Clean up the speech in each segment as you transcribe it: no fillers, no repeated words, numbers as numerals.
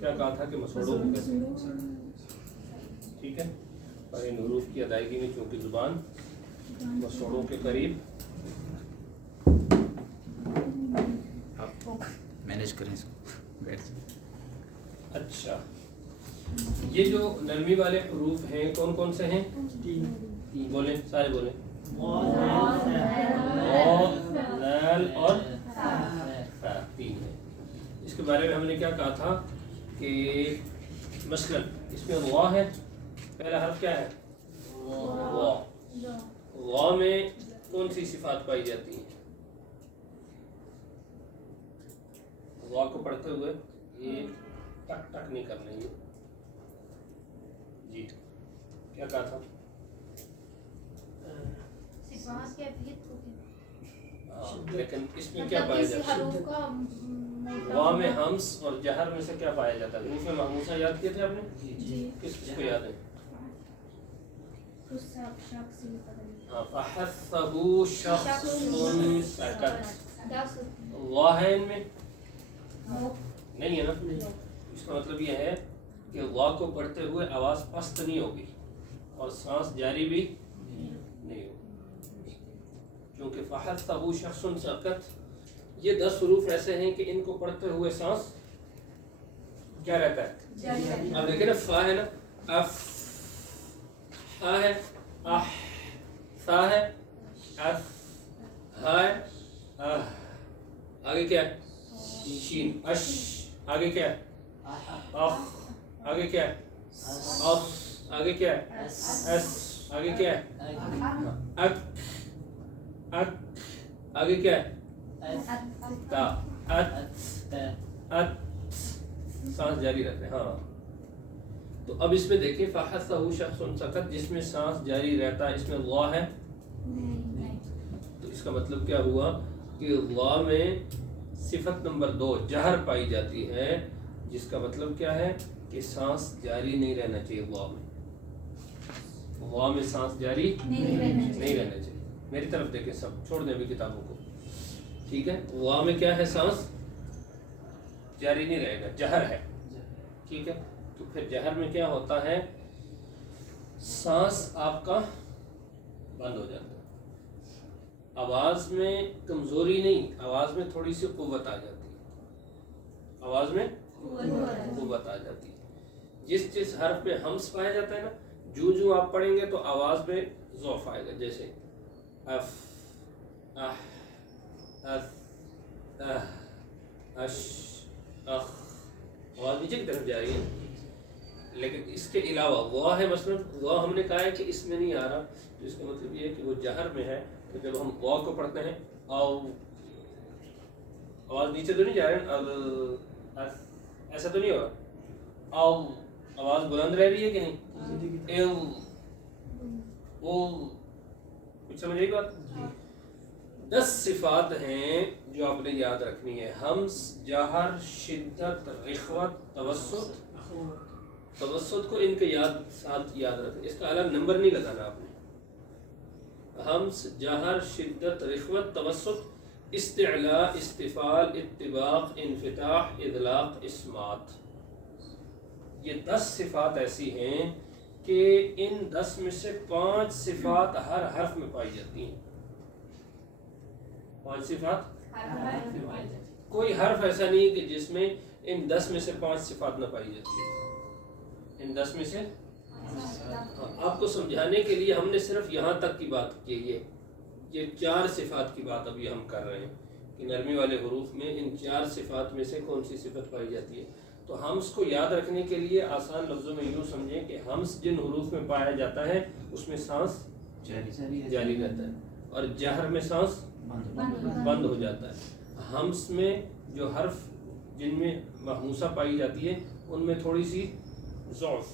کیا کہا تھا کہ مسوڑوں کو کہتے ہیں. ٹھیک ہے. اور ان حروف کی ادائیگی میں چونکہ زبان مسوڑوں کے قریب آپ مینیج کریں اس کو بیٹھ جائیں. اچھا یہ جو نرمی والے حروف ہیں کون کون سے ہیں؟ بولیں سارے بولیں. ذال اور فا تین ہے. اس کے بارے میں ہم نے کیا کہا تھا کہ مثلا اس میں وا ہے. پہلا حرف کیا ہے؟ وا. وا میں کون سی صفات پائی جاتی ہیں؟ وا کو پڑھتے ہوئے یہ ٹک ٹک نہیں کرنا ہے. جی کیا کہا تھا؟ لیکن اس میں کیا پایا جاتا ہے؟ وا میں ہمس اور جہر میں سے کیا پایا جاتا ہے؟ حروف محموسہ یاد کیے تھے آپ نے؟ کس کو یاد ہے؟ فحثه شخص سکت. وا ہے ان میں؟ نہیں ہے نا. اس کا مطلب یہ ہے کہ وا کو پڑھتے ہوئے آواز پست نہیں ہوگی اور سانس جاری بھی نہیں ہوگی. کیونکہ فحثه شخص سکت یہ 10 حروف ایسے ہیں کہ ان کو پڑھتے ہوئے سانس کیا رہتا ہے؟ اب دیکھیں نا فا ہے نا, اف, ہا ہے, اح, سا ہے, اف, ہا ہے, اہ, آگے کیا ہے؟ شین, اش, آگے کیا ہے؟ اخ, آگے کیا ہے؟ اخ, آگے کیا ہے؟ اس, آگے کیا ہے؟ اک, اک, آگے کیا ہے؟ تا, ات, ات, سانس جاری رکھتے ہیں. ہاں تو اب اس میں دیکھیں فحثہ شخص سکت جس میں سانس جاری رہتا ہے, اس میں وا ہے تو اس کا مطلب کیا ہوا کہ وا میں صفت نمبر 2 جہر پائی جاتی ہے, جس کا مطلب کیا ہے کہ سانس جاری نہیں رہنا چاہیے. وا میں سانس جاری نہیں رہنا چاہیے. میری طرف دیکھیں سب, چھوڑ دیں ابھی کتابوں کو. ٹھیک ہے. وا میں کیا ہے؟ سانس جاری نہیں رہے گا, جہر ہے. ٹھیک ہے. تو پھر جہر میں کیا ہوتا ہے؟ سانس آپ کا بند ہو جاتا ہے. آواز میں کمزوری نہیں, آواز میں تھوڑی سی قوت آ جاتی ہے. آواز میں قوت آ جاتی ہے. جس حرف میں ہمس پایا جاتا ہے نا, جو آپ پڑھیں گے تو آواز میں ضعف آئے گا. جیسے اف, اح, اث, اہ, اش, اخ, آواز نیچے کی طرف جا رہی ہے. لیکن اس کے علاوہ وا ہے, مثلا وا ہم نے کہا ہے کہ اس میں نہیں آ رہا, تو اس کا مطلب یہ ہے کہ وہ جہر میں ہے. تو جب ہم وا کو پڑھتے ہیں او, آواز نیچے تو نہیں جا رہی, ایسا تو نہیں ہوگا. او آواز بلند رہ رہی ہے کہ نہیں؟ ایو, او, کچھ سمجھ آئی بات؟ 10 صفات ہیں جو آپ نے یاد رکھنی ہے. ہمس, جہر, شدت, رخوت, توسط کو ان کے ساتھ یاد رکھیں. اس کا الگ نمبر نہیں لگانا آپ نے. ہمس, جہر, شدت, رخوت, توسط, استعلاء, استفال, اتباق, انفتاح, اطلاق, اسمات. یہ 10 صفات ایسی ہیں کہ ان 10 میں سے 5 صفات ہر حرف میں پائی جاتی ہیں. 5 صفات کوئی حرف ایسا نہیں کہ جس میں ان 10 میں سے 5 صفات نہ پائی جاتی ہیں. ان 10 میں سے آپ کو سمجھانے کے لیے ہم نے صرف یہاں تک کی بات کی ہے. یہ 4 صفات کی بات ابھی ہم کر رہے ہیں کہ نرمی والے حروف میں ان 4 صفات میں سے کون سی صفت پائی جاتی ہے. تو ہمس کو یاد رکھنے کے لیے آسان لفظوں میں یوں سمجھیں کہ ہمس جن حروف میں پایا جاتا ہے اس میں سانس جاری رہتا ہے اور جہر میں سانس بند ہو جاتا ہے. ہمس میں جو حرف جن میں محموسہ پائی جاتی ہے ان میں تھوڑی سی ضعف,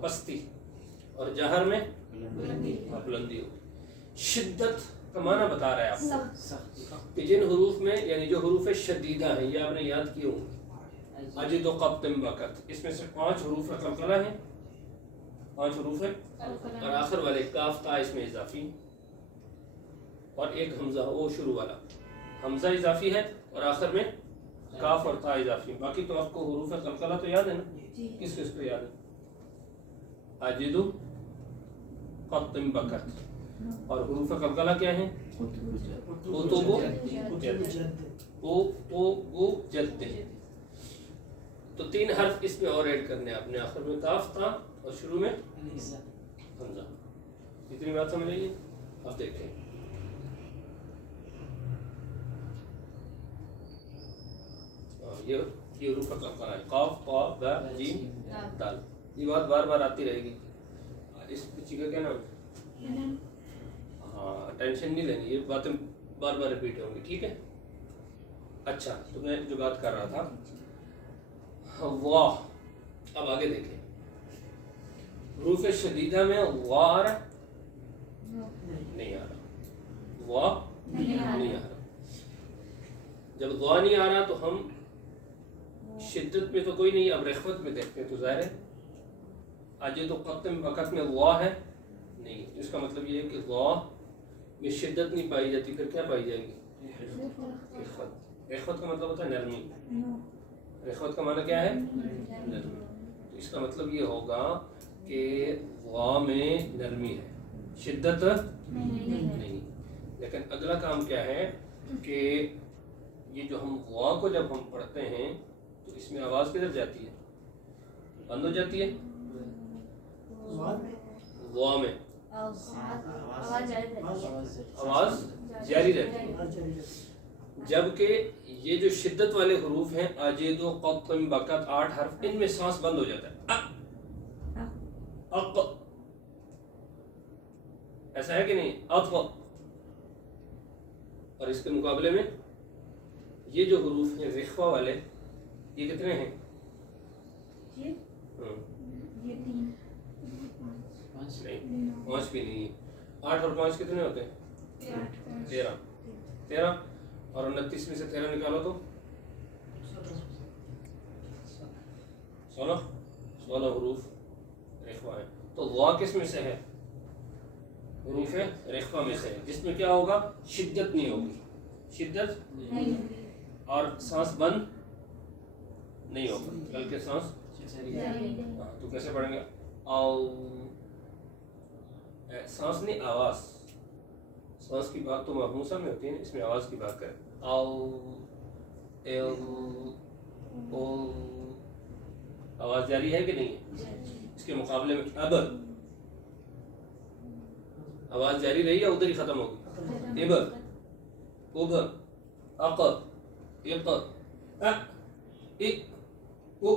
پستی, اور جہر میں بلندی ہوگی. شدت کا معنی بتا رہا ہے آپ کو کہ جن حروف میں, یعنی جو حروف شدیدہ ہیں, یہ آپ نے یاد کیے ہوں. اجد و قبتم بکت, اس میں سے 5 حروف قلقلہ ہیں, 5 حروف ہیں, اور آخر والے کاف تا اس میں اضافی, اور ایک حمزہ, وہ شروع والا حمزہ اضافی ہے, اور آخر میں काफ और ता इजाफी। बाकी तो आपको हुरूफ कलकला तो याद है ना, किस किस को याद है? अजिदु क़त्तिम बकत। और हुरूफ कलकला क्या है? उतुबु जद्द। तो 3 हर्फ इसमें और ऐड करने हैं आपने, आखिर में काफ था और शुरू में हमजा। इतनी बात समझ आइए। अब देखें ये हुरूफ कलकला है, काफ ता बा जीम दाल। ये बात बार बार आती रहेगी। इस बच्ची का क्या नाम है? हाँ, टेंशन नहीं लेनी, ये बातें बार बार रिपीट होंगी, ठीक है। अच्छा, तो मैं जो बात कर रहा था, वाह। अब आगे देखें, हुरूफ शदीदा में वाह आ रहा नहीं आ रहा, वाह नहीं आ रहा। जब वाह नहीं आ रहा तो हम शिद्दत में तो कोई नहीं, अब रिख्वत में देखते हैं तो ज़ाहिर है अजिदु क़त्तिम बकत में वाह है नहीं। इसका मतलब ये है कि वाह में शिद्दत नहीं पाई जाती, फिर क्या पाई जाएगी? रिख्वत। रिख्वत का मतलब होता है नरमी। रिख्वत का माना क्या है? नरमी। तो इसका मतलब ये होगा कि वाह में नरमी है, शिद्दत नहीं। लेकिन अगला काम क्या है कि ये जो हम वाह को जब हम पढ़ते हैं तो इसमें आवाज़ किधर जाती है? बंद हो जाती है। वाह में आवाज़ जारी रहती है, जबकि ये जो शिद्दत वाले हरूफ हैं अजिदु क़त्तिम बकत 8 हर्फ, इनमें सांस बंद हो जाता है। अक, ऐसा है कि नहीं? अफ। और इसके मुकाबले में ये जो हरूफ हैं रिख्वा वाले, ये कितने हैं? ये 5 भी नहीं। 8 और 5 कितने होते हैं? 13। और 29 में से 13 निकालो तो 16 हरूफ रिख्वा है। तो वाह किस में से है? हरूफ रिख्वा में से है, जिसमें क्या होगा? शिद्दत नहीं होगी, शिद्दत और सांस बंद नहीं होगा, बल्कि सांस। तो कैसे पढ़ेंगे? सांस नहीं, आवाज। सांस की बात तो महमूसा में होती है, इसमें आवाज की बात करें। आवाज जारी है कि नहीं है? इसके मुकाबले में अब आवाज जारी रही या उधर ही खत्म होगी? इब, उब, अक, इक, इ, उ।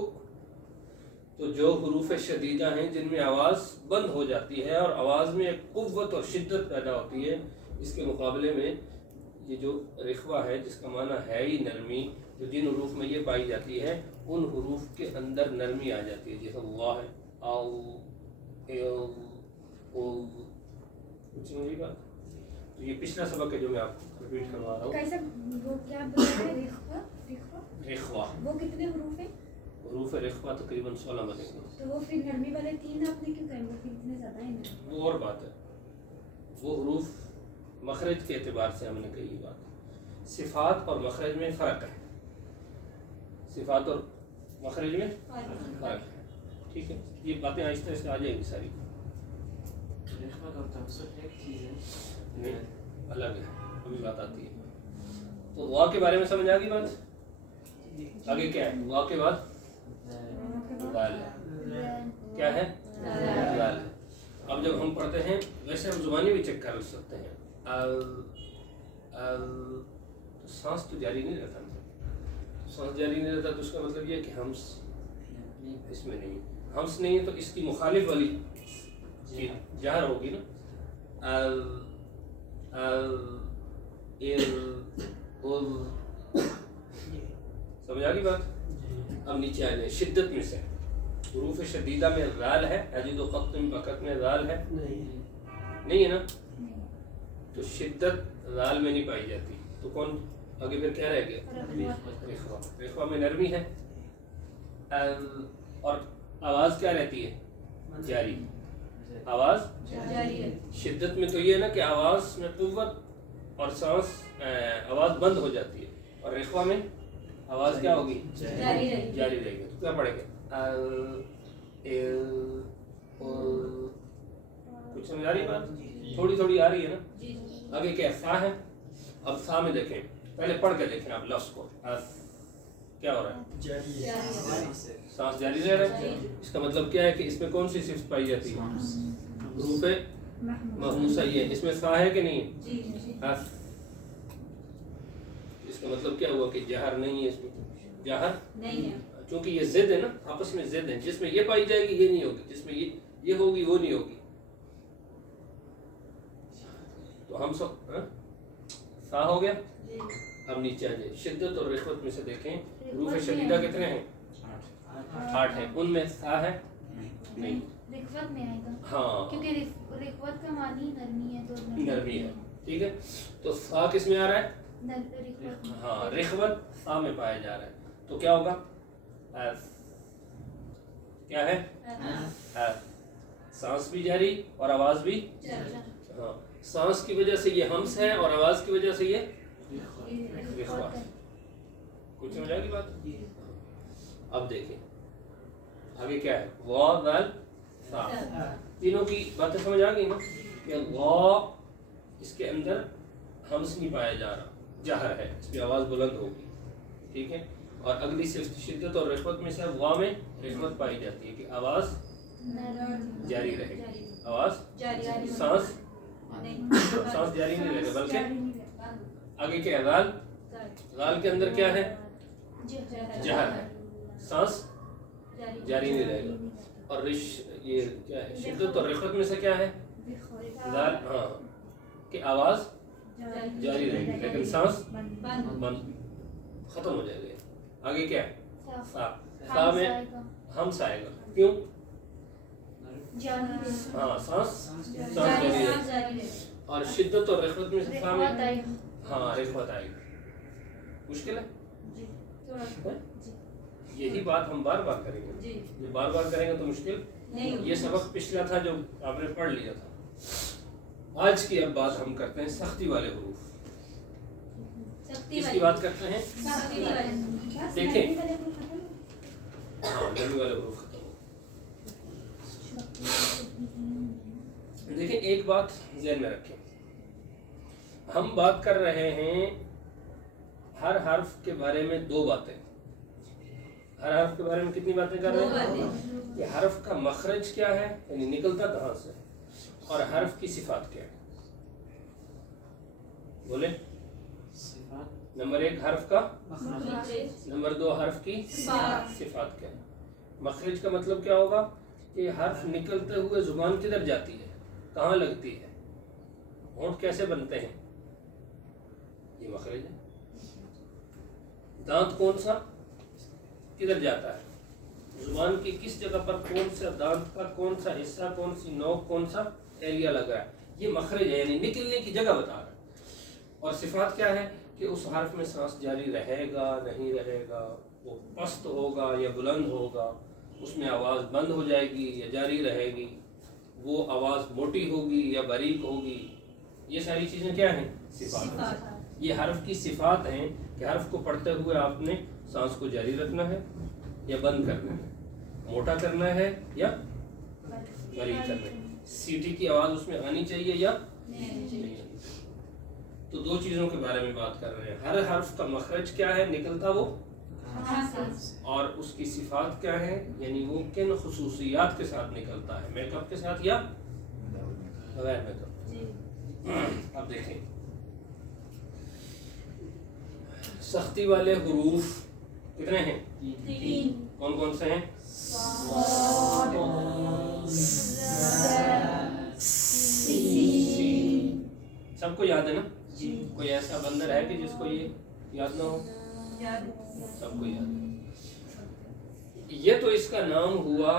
तो जो हुरूफ शदीदा हैं जिनमें आवाज़ बंद हो जाती है और आवाज़ में एक कुव्वत और शिद्दत पैदा होती है, इसके मुकाबले में ये जो रिख्वा है जिसका माना है ही नरमी, तो जिन हुरूफ में ये पाई जाती है उन हुरूफ के अंदर नरमी आ जाती है, जैसे वाह है, आओ, समझिएगा। तो ये पिछला सबक है जो मैं आपको रिपीट करवा रहा हूँ। कैसा वो क्या बोल रहे हैं? रिख्वा वो कितने हुरूफ है? हुरूफ रिख्वा तकरीबन 16 बनेंगे। तो वो फिर नरमी वाले 3 आपने क्यों कहे? वो फिर इतने ज़्यादा है ना। वो और बात है, वो हुरूफ मखरज के एतबार से हमने कही बात। सिफात और मखरज में फ़र्क है, सिफात और मखरज में फ़र्क है, ठीक है। ये बातें आहिस्ते आहिस्ते आ जाएंगी सारी। नहीं, अलग है, अभी बात आती है। तो वाह के बारे में समझ आ गई बात। आगे क्या है? वाह के बाद दाल है। क्या है? दाल है। अब जब हम पढ़ते हैं, वैसे हम जुबानी भी चेक कर सकते हैं, तो सांस तो जारी नहीं रहता ना। सांस जारी नहीं रहता तो उसका मतलब ये है कि हम्स इसमें नहीं है। हम्स नहीं है तो इसकी मुखालिफ वाली जहर होगी ना। समझ आ गई बात। अब नीचे आ जाए, शिद्दत में से हुरूफ शदीदा में राल है, अजिदु क़त्तिम बकत में राल है नहीं है ना। तो शिद्दत राल में नहीं पाई जाती, तो कौन आगे फिर क्या रह गया? रिख्वा। रिख्वा में नरमी है और आवाज़ क्या रहती है? जारी। आवाज़ जारी है। शिद्दत में तो ये है ना कि आवाज़ में कुव्वत और सांस, आवाज़ बंद हो जाती है। और रिख्वा में आवाज क्या होगी? जारी रहेगी। जारी रहेगी। तो क्या पढ़ेंगे? अल, इल, उल। कुछ समझ आ रही है बात? थोड़ी थोड़ी आ रही है ना? जी जी। आगे क्या सा है? अब सा में देखें, पहले पढ़ के देखें आप लफ्ज को। क्या हो रहा है? जारी। सांस जारी रह रहा है। इसका मतलब क्या है कि इसमें कौन सी सिफ्त पाई जाती है? हरूफे महमूसा। ये इसमें सा है कि नहीं? जी जी। इसका मतलब क्या हुआ कि जहर नहीं है इसमें, जहर नहीं है। क्योंकि ये जिद है ना, आपस में जिद है, जिसमें ये पाई जाएगी ये नहीं होगी, जिसमें ये होगी वो नहीं होगी। तो हम सब सा हो गया। जी। अब नीचे आ जाए, शिद्दत और रिश्वत में से देखें, रूफ शदीदा कितने हैं? 8 है। उनमें सा है नहीं? रिख्वत में आएगा हाँ, क्योंकि रिख्वत का मानी नरमी है, तो नरमी है। ठीक है, तो सा किस में आ रहा है? रिख्वत में। हाँ, रिख्वत सा में पाया जा रहा है। तो क्या होगा? क्या है? सांस भी जारी और आवाज भी। हाँ, सांस की वजह से ये हम्स है और आवाज की वजह से ये रिख्वत। कुछ समझ आएगी बात? अब देखें आगे क्या है? वा वल सा, तीनों की बातें समझ आ गई ना? कि वा इसके अंदर हम्स नहीं पाया जा रहा, जहर है, इसमें आवाज बुलंद होगी। ठीक है, और अगली सिफ्त शिद्दत और रिश्वत में से वा में रिश्वत पाई जाती है कि आवाज जारी रहेगी, आवाज जारी। सांस नहीं। सांस जारी नहीं रहेगा, बल्कि आगे क्या है? गाल, गाल के अंदर क्या है? जहर है, सांस जारी नहीं रहेगा। और ये क्या है? शिद्दत और रिश्वत में से क्या है? गाल, हाँ, कि आवाज जारी रहेगी लेकिन सांस बंद, खत्म हो जाएगा। आगे क्या है? सा, सा में हम्स आएगा। क्यों? हाँ, सांस जारी रहेगी। और शिद्दत और रिश्वत में से सा में हाँ रिश्वत आएगी। मुश्किल है? यही बात हम बार बार करेंगे। जी। ये बार बार करेंगे तो मुश्किल नहीं। ये सबक पिछला था जो आपने पढ़ लिया था। आज की अब बात हम करते हैं सख्ती वाले हुरूफ। किसकी बात करते हैं? देखें, हाँ, नरमी वाले हुरूफ खत्म हो। देखें, एक बात ज़हन में रखें, हम बात कर रहे हैं हर हर्फ के बारे में दो बातें। हर हर्फ के बारे में कितनी बातें कर रहे हैं? कि हर्फ का मखरज क्या है, यानी निकलता कहाँ से, और हर्फ की सिफात क्या है। बोले, नंबर 1 हर्फ का, नंबर 2 हर्फ की सिफात क्या है। मखरज का मतलब क्या होगा कि हर्फ निकलते हुए जुबान किधर जाती है, कहाँ लगती है, होंठ कैसे बनते हैं, ये मखरज है। दांत कौन सा किधर जाता है, जुबान की किस जगह पर कौन सा दांत का कौन सा हिस्सा, कौन सी नोक, कौन सा एरिया लगा है, ये मखरज है, यानी निकलने की जगह बता रहा है। और सिफात क्या है कि उस हर्फ में सांस जारी रहेगा नहीं रहेगा, वो पस्त होगा या बुलंद होगा, उसमें आवाज़ बंद हो जाएगी या जारी रहेगी, वो आवाज़ मोटी होगी या बारीक होगी, ये सारी चीज़ें क्या हैं? सिफात। ये हर्फ की सिफात हैं कि हर्फ को पढ़ते हुए आपने सांस को जारी रखना है या बंद करना है, मोटा करना है या बारीक करना है, सीटी की आवाज़ उसमें आनी चाहिए या नहीं आनी चाहिए। तो दो चीज़ों के बारे में बात कर रहे हैं, हर हर्फ का मखरज क्या है, निकलता वो, और उसकी सिफात क्या है, यानी वो किन खुसूसियात के साथ निकलता है, मेकअप के साथ या बगैर मेकअप। अब देखें, सख्ती वाले हुरूफ कितने हैं? 3। कौन कौन से हैं? सबको याद है ना? कोई ऐसा बंदर है कि जिसको ये याद ना हो? सबको याद है। ये तो इसका नाम हुआ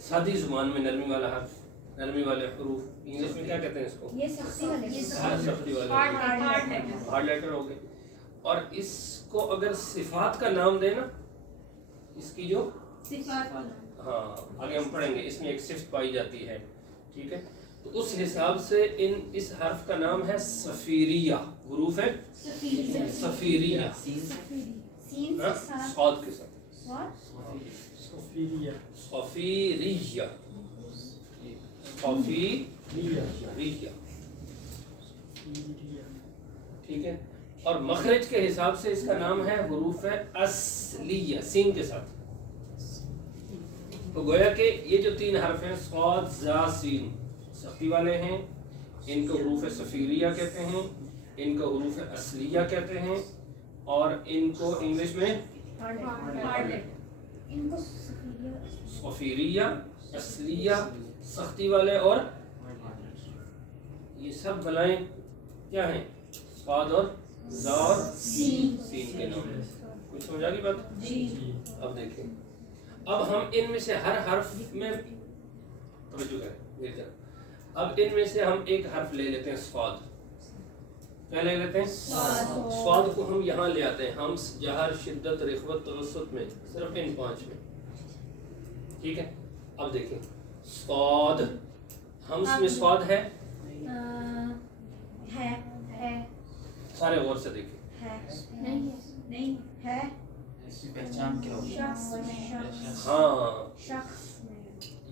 सादी जुबान में नरमी वाला हर्फ, नरमी वाले हुरूफ। इंग्लिश में क्या कहते हैं इसको? ये सख्ती वाले, सख्ती वाले हार्ड लेटर हो गए। और इसको अगर सिफात का नाम देना, इसकी जो सिफात, हाँ आगे हम पढ़ेंगे, इसमें एक सिफ्त पाई जाती है। ठीक है, तो उस हिसाब से इस हर्फ का नाम है सफीरिया, हुरूफ है सफीरिया। सीन हाँ, से साथ स्वाद के साथ स्वाद Sofiria. सफीरिया सफीरिया Sofiria. ठीक है। और मखरज के हिसाब से इसका नाम है हुरूफ असलिया सीन के साथ। तो गोया कि ये जो तीन हर्फ हैं स्वाद जा सीन सफ़ी वाले हैं, इनको हुरूफ सफ़ीरिया कहते हैं, इनको हुरूफ असलिया कहते हैं, और इनको इंग्लिश में इनको सफ़ीरिया असलिया सख्ती वाले, और ये सब बलाएं क्या हैं स्वाद और जा और सीन के नाम। कुछ समझ आ गई बात? अब देखें, अब हम इनमें से हर हर्फ में तवज्जो करें मेरी तरफ। अब इनमें से हम एक हर्फ ले लेते हैं स्वाद। क्या ले लेते हैं? स्वाद को हम यहाँ ले आते हैं हम्स जहर शिद्दत रिख्वत तवस्सुत में, सिर्फ इन 5 में। ठीक है। अब देखें स्वाद, हम्स में स्वाद है, है सारे गौर से देखें। नहीं है। नहीं है इसकी पहचान क्या होगी? शख्स हाँ, शख्स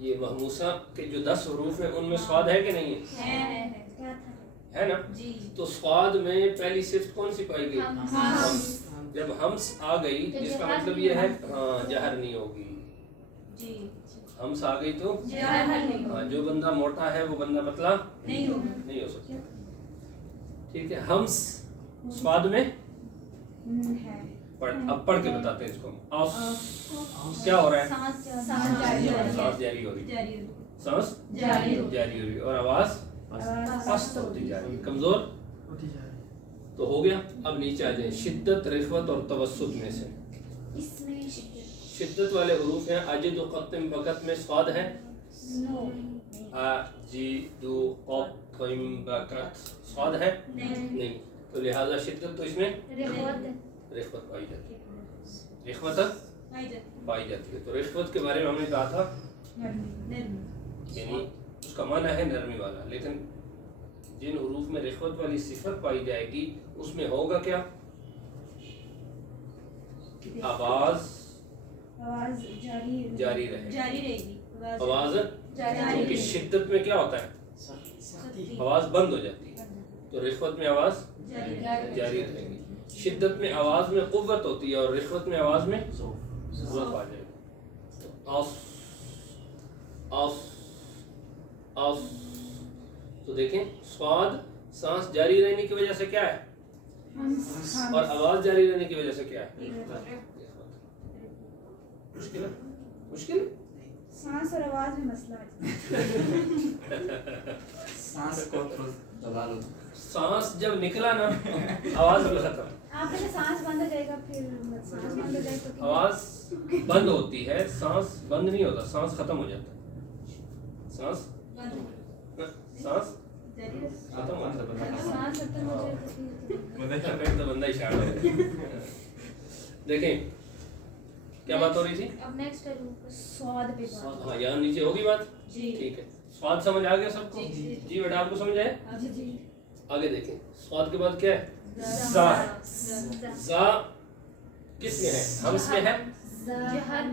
ये महमूसा के जो 10 हरूफ हैं उनमें स्वाद है कि नहीं है? क्या था है ना? जी तो स्वाद में पहली सिफ्त कौन सी पाई गई? हम्स। जब हम्स आ गई तो इसका जहर मतलब नहीं ये है होगी। हाँ जहर नहीं होगी। जी हम्स आ गई तो जहर नहीं हाँ, जो बंदा मोटा है वो बंदा पतला नहीं होगा नहीं हो सकता। ठीक है। हम्स स्वाद में है अब पढ़ के बताते हैं इसको। क्या हो रहा है? सांस सांस जारी हो रही है। सांस जारी हो रही, जारी सांस जारी हो जारी हो रही और आवाज पस्त होती जा रही, कमजोर तो हो गया। अब नीचे आ जाए शिद्दत रिख्वत और तवस्सुत में से इसमें शिद्दत वाले हरूफ हैं अजिद क़त्म बकत में स्वाद है अजिदु क़त्म बकत स्वाद है नहीं, तो लिहाजा शिद्दत तो इसमें रिख्वत पाई जाती है, रिख्वत पाई जाती है। तो रिश्वत के बारे में हमने कहा था यानी उसका माना है नरमी वाला, लेकिन जिन हुरूफ में रिश्वत वाली सिफत पाई जाएगी उसमें होगा क्या? आवाज जारी रहेगी। आवाज क्योंकि शिद्दत में क्या होता है? आवाज बंद हो जाती है, तो रिश्वत में आवाज जारी रहेगी। शिद्दत में आवाज में कुव्वत होती है और रिश्वत में आवाज में ज़ौक़ आ जाएगा। तो अस अस अस तो देखें स्वाद सांस जारी रहने की वजह से क्या है और आवाज जारी रहने की वजह से क्या है? मुश्किल है? मुश्किल सांस और आवाज में मसला है। सांस को थोड़ा दबा लो। सांस जब निकला ना आवाज भी खत्म। आप पहले सांस बंद हो जाएगा फिर सांस बंद हो जाएगा तो आवाज बंद होती है, सांस बंद नहीं होता, सांस खत्म हो जाता है। सांस सांस खत्म हो जाता है। सांस खत्म हो जाए तो फिर तो बंदा ही शांत हो गया। देखें क्या बात हो रही थी? अब नेक्स्ट है रूप स्वाद पे बात। हाँ यहाँ नीचे होगी बात। जी ठीक है। स्वाद समझ आ गया सबको? जी। जी बेटा आपको समझ आया? जी आगे देखें स्वाद के बाद क्या है? ज़ा है। ज़ा किस में है? हम्स में है। जहर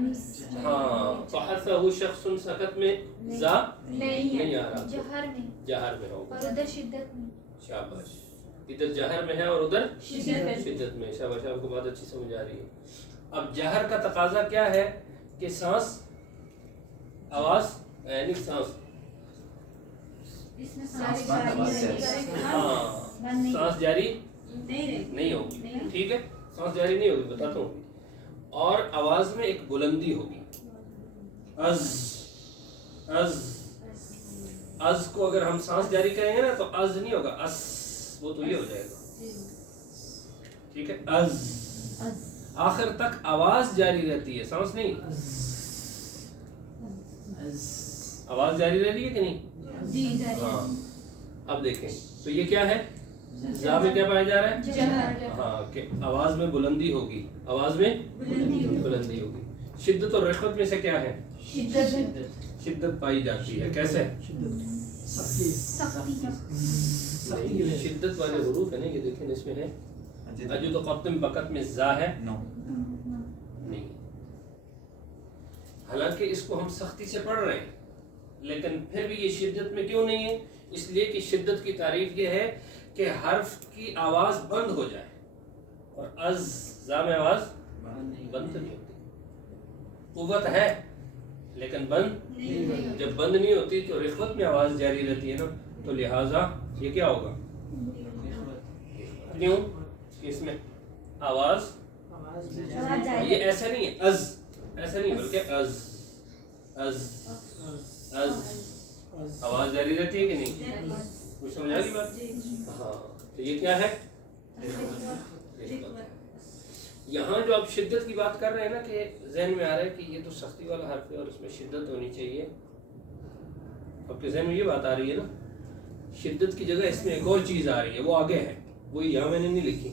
हाँ फ़हसहु शख्सुन सकत में ज़ा नहीं आ रहा, जहर में जहर में होगा। और उधर शिद्दत में। शाबाश, इधर जहर में है और उधर शिद्दत शिद्दत में। शाबाश, आपको बात अच्छी समझ आ रही है। अब जहर का तकाजा क्या है कि सांस आवाज यानी सांस इसमें सांस बंद आवाज जारी। हाँ सांस जारी नहीं नहीं होगी। ठीक है, सांस जारी नहीं होगी, बताता हूँ। और आवाज में एक बुलंदी होगी। अज अज अज को अगर हम सांस जारी करेंगे ना तो अज नहीं होगा, अस वो तो ये हो जाएगा। ठीक है, अज आखिर तक आवाज जारी रहती है, सांस नहीं। आवाज जारी रह रही है कि नहीं? जी जारी हाँ। अब देखें तो ये क्या है? जा में क्या पाया जा रहा है? जहर हाँ कि आवाज में बुलंदी होगी, आवाज में बुलंदी होगी। शिद्दत और रिश्वत में से क्या है? शिद्दत पाई जाती है। कैसे? सख्ती शिद्दत वाले हुरूफ है ना, ये देखें इसमें है अजुद क़त्म बकत में जा है नो नहीं। हालांकि इसको हम सख्ती से पढ़ रहे हैं, लेकिन फिर भी ये शिद्दत में क्यों नहीं है? इसलिए कि शिद्दत की तारीफ ये है कि हर्फ की आवाज बंद हो जाए, और अज़्ज़ा में आवाज बंद तो नहीं होती। कुव्वत है लेकिन बंद, जब बंद नहीं होती तो रिख्वत में आवाज जारी रहती है ना, तो लिहाजा ये क्या होगा? क्यों कि इसमें आवाज, ये ऐसा नहीं है अज, ऐसा नहीं बल्कि अज अज अज आवाज जारी रहती है कि नहीं? कुछ समझ आ रही बात? हाँ, तो ये क्या है? यहाँ जो आप शिद्दत की बात कर रहे हैं ना, कि जहन में आ रहा है कि ये तो सख्ती वाला हर्फ है और इसमें शिद्दत होनी चाहिए, आपके जहन में ये बात आ रही है ना? शिद्दत की जगह इसमें एक और चीज आ रही है, वो आगे है, वो यहाँ मैंने नहीं लिखी।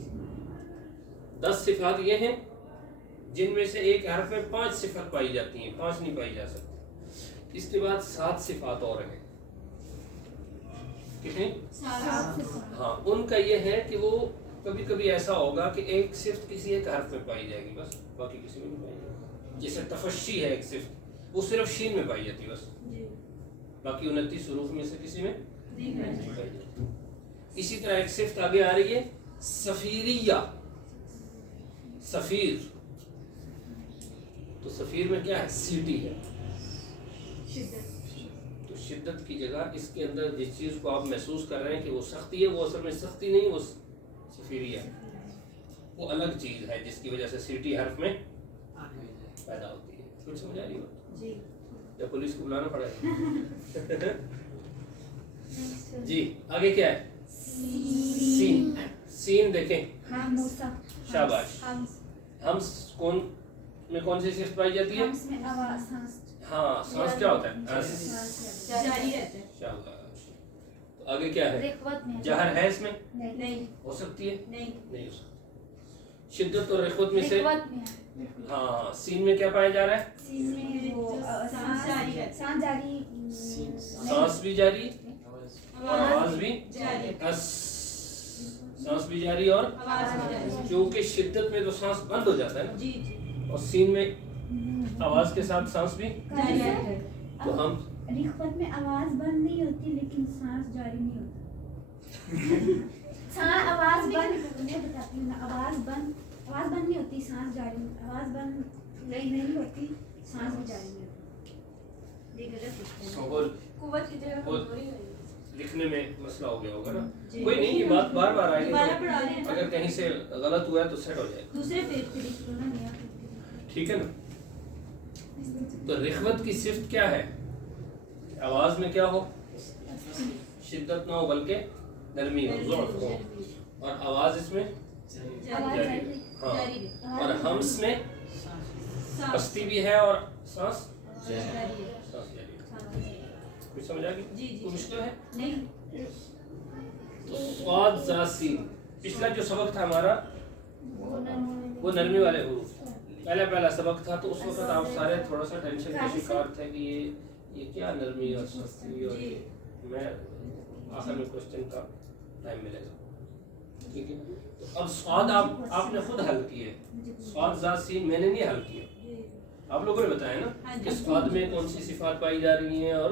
10 सिफात ये हैं जिनमें से एक हर्फ में 5 सिफत पाई जाती हैं, 5 नहीं पाई जा सकती। इसके बाद 7 सिफात और हैं। कितनी? 7। हाँ, उनका ये है कि वो कभी कभी ऐसा होगा कि एक सिफ्त किसी एक हर्फ में पाई जाएगी बस, बाकी किसी में नहीं पाई जाएगी। जैसे तफशी है एक सिफ्त, वो सिर्फ शीन में पाई जाती है बस, बाकी 29 हुरूफ में से किसी में नहीं पाई जाती। इसी तरह एक सिफ्त आगे आ रही है सफीरिया, सफीर, तो सफीर में क्या है? सीटी है। तो शिद्दत की जगह इसके अंदर जिस चीज को आप महसूस कर रहे हैं कि वो सख्ती है, वो असल में सख्ती नहीं, वो सफीरिया है, वो अलग चीज है जिसकी वजह से सीटी हर्फ में पैदा होती है। कुछ समझ आ रही बात जी? या पुलिस को बुलाना पड़ेगा? जी आगे क्या है? सीन, सीन देखें, शाबाश। हम्स कौन में कौन सी सिफ्त पाई जाती है? हाँ, सांस क्या होता है? जारी रहता है। शाबाश। तो आगे क्या है? रिख्वत में जहर है इसमें? नहीं हो सकती है? नहीं हो सकती। शिद्दत और रिख्वत में से रिख्वत में हाँ, सीन में क्या पाया जा रहा है? सीन में वो सांस जारी है, सांस जारी, सांस भी जारी और आवाज भी जारी, सांस भी जारी और आवाज भी जारी। क्योंकि शिद्दत में तो सांस बंद हो जाता है ना, जी और सीन में आवाज के साथ सांस भी, जारी है। तो हम रिख्वत में आवाज बंद नहीं होती लेकिन सांस जारी नहीं होती। सांस आवाज बंद, मैं बताती हूँ ना, आवाज बंद नहीं होती, सांस जारी, आवाज बंद नहीं होती, सांस भी जारी नहीं होती। ये गलत कुव्वत की जगह वो कमजोरी है। लिखने में मसला हो गया होगा ना, जी। कोई नहीं, ये बात बार बार आएगी, दोबारा पढ़ा रहे हैं। तो अगर कहीं से गलत हुआ है तो सेट हो जाएगा, दूसरे पेज पे लिख लो ना, नया पेज। ठीक है ना? तो रिख्वत की सिफ्त क्या है? आवाज में क्या हो? शिद्दत ना हो बल्कि नरमी हो, ज़ुअफ़ हो, और आवाज इसमें आवाज जारी, हाँ, जारी है। और हम्स में पस्ती भी है और सांस जारी है। सांस जारी है। कुछ समझ आ गई? जी, जी। कोई मुश्किल है? नहीं तो स्वाद ज़ासीन, पिछला जो सबक था हमारा वो नरमी वाले हुरूफ, पहला सबक था, तो उस वक्त आप सारे थोड़ा सा टेंशन के शिकार थे कि ये क्या नरमी और सख्ती, और ये मैं आखिर में क्वेश्चन का टाइम मिलेगा, ठीक है? तो अब स्वाद आपने खुद हल किए, स्वाद ज़ासीन मैंने नहीं हल किया, आप लोगों ने बताया ना कि स्वाद में कौन सी सिफात पाई जा रही हैं और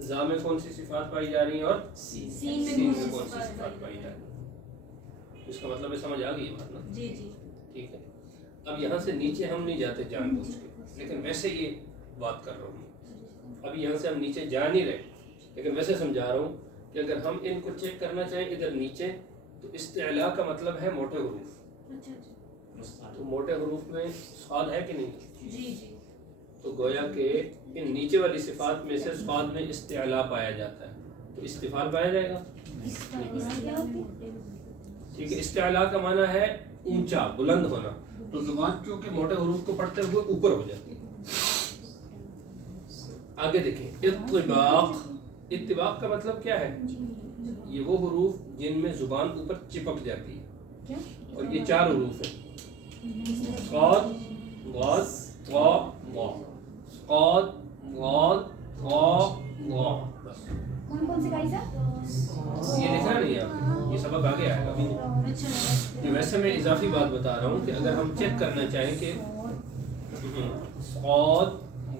ज़ा में कौन सी सिफात पाई जा रही हैं और सीन में कौन सी सिफात पाई जा रही है। इसका मतलब है समझ आ गई ये बात ना? जी जी ठीक है। अब यहाँ से नीचे हम नहीं जाते जानबूझ के, लेकिन वैसे ये बात कर रहा हूँ, अभी यहाँ से हम नीचे जा नहीं रहे, लेकिन वैसे समझा रहा हूँ कि अगर हम इनको चेक करना चाहें इधर नीचे, तो इस्तिला का मतलब है मोटे हुरूफ। अच्छा तो मोटे हुरूफ में स्वाद है कि नहीं? जी जी तो गोया के इन नीचे वाली सिफात में से स्वाद में इस्तिला पाया जाता है, तो इस्तिफाल पाया जाएगा, ठीक है? इस्तिला का माना है ऊंचा, बुलंद होना, तो जुबान चूंकि मोटे हुरूफ को पढ़ते हुए ऊपर हो जाती है। आगे देखें, इत्तिबाक, इत्तिबाक का मतलब क्या है? ये वो हुरूफ जिनमें जुबान ऊपर चिपक जाती है, और ये 4 हुरूफ है, क़ाद, ग़ाद, क़ा, ग़ा, क़ाद, ग़ाद, क़ा, ग़ा, बस कौन कौन से गाइस है? ये लिखना नहीं है, ये सबक आगे आएगा अभी नहीं। یہ ویسے میں اضافی بات بتا رہا ہوں کہ اگر ہم چیک کرنا چاہیں کہ صاد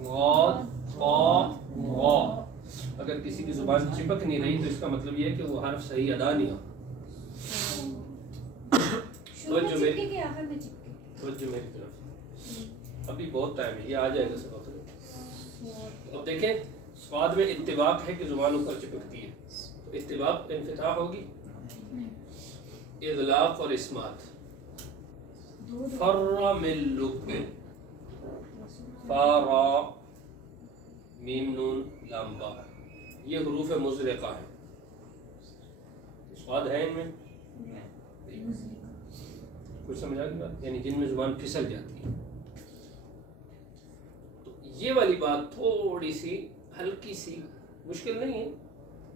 غاد قاف غا اگر کسی کی زبان چپک نہیں رہی تو اس کا مطلب یہ ہے کہ وہ حرف صحیح ادا نہیں ہوتا. توجہ میری طرف ابھی بہت ٹائم ہے, یہ آ جائے گا سبق. اب دیکھیں صاد میں اتباق ہے کہ زبان اوپر چپکتی ہے, تو اتباق انفتاح ہوگی, اضلاق اور اسمات. فر من لب فارا میم نون لام با, یہ حروف مزرقہ ہیں. صاد ہے ان میں کچھ سمجھ آ گئی بات, یعنی جن میں زبان پھسل جاتی ہے. تو یہ والی بات تھوڑی سی ہلکی سی مشکل نہیں ہے,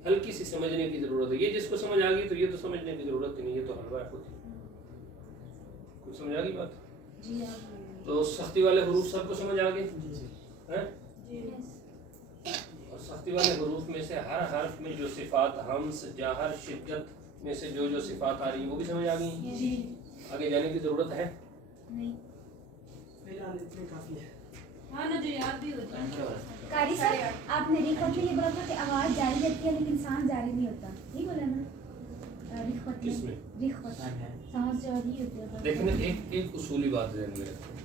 ہلکی سی سمجھنے کی ضرورت ہے. یہ جس کو سمجھ آ گئی تو یہ تو سمجھنے کی ضرورت ہی نہیں, یہ تو حلوہ ہے خود. کچھ سمجھ آ گئی بات؟ تو سختی والے حروف سب کو سمجھ آ گئے ہیں؟ اور سختی والے حروف میں سے ہر حرف میں جو صفات ہمس جاہر شدت میں سے جو صفات آ رہی ہیں وہ بھی سمجھ آ گئی ہیں. آگے جانے کی ضرورت ہے نہیں. کافی ہے. قاری صاحب آپ نے ریخت میں یہ بولا تھا کہ آواز جاری رہتی ہے لیکن سانس جاری نہیں ہوتا, نہیں بولا نا؟ ریخت میں ریخت سانس جاری ہوتی ہے. دیکھیں ایک اصولی بات ذہن میں رکھیں,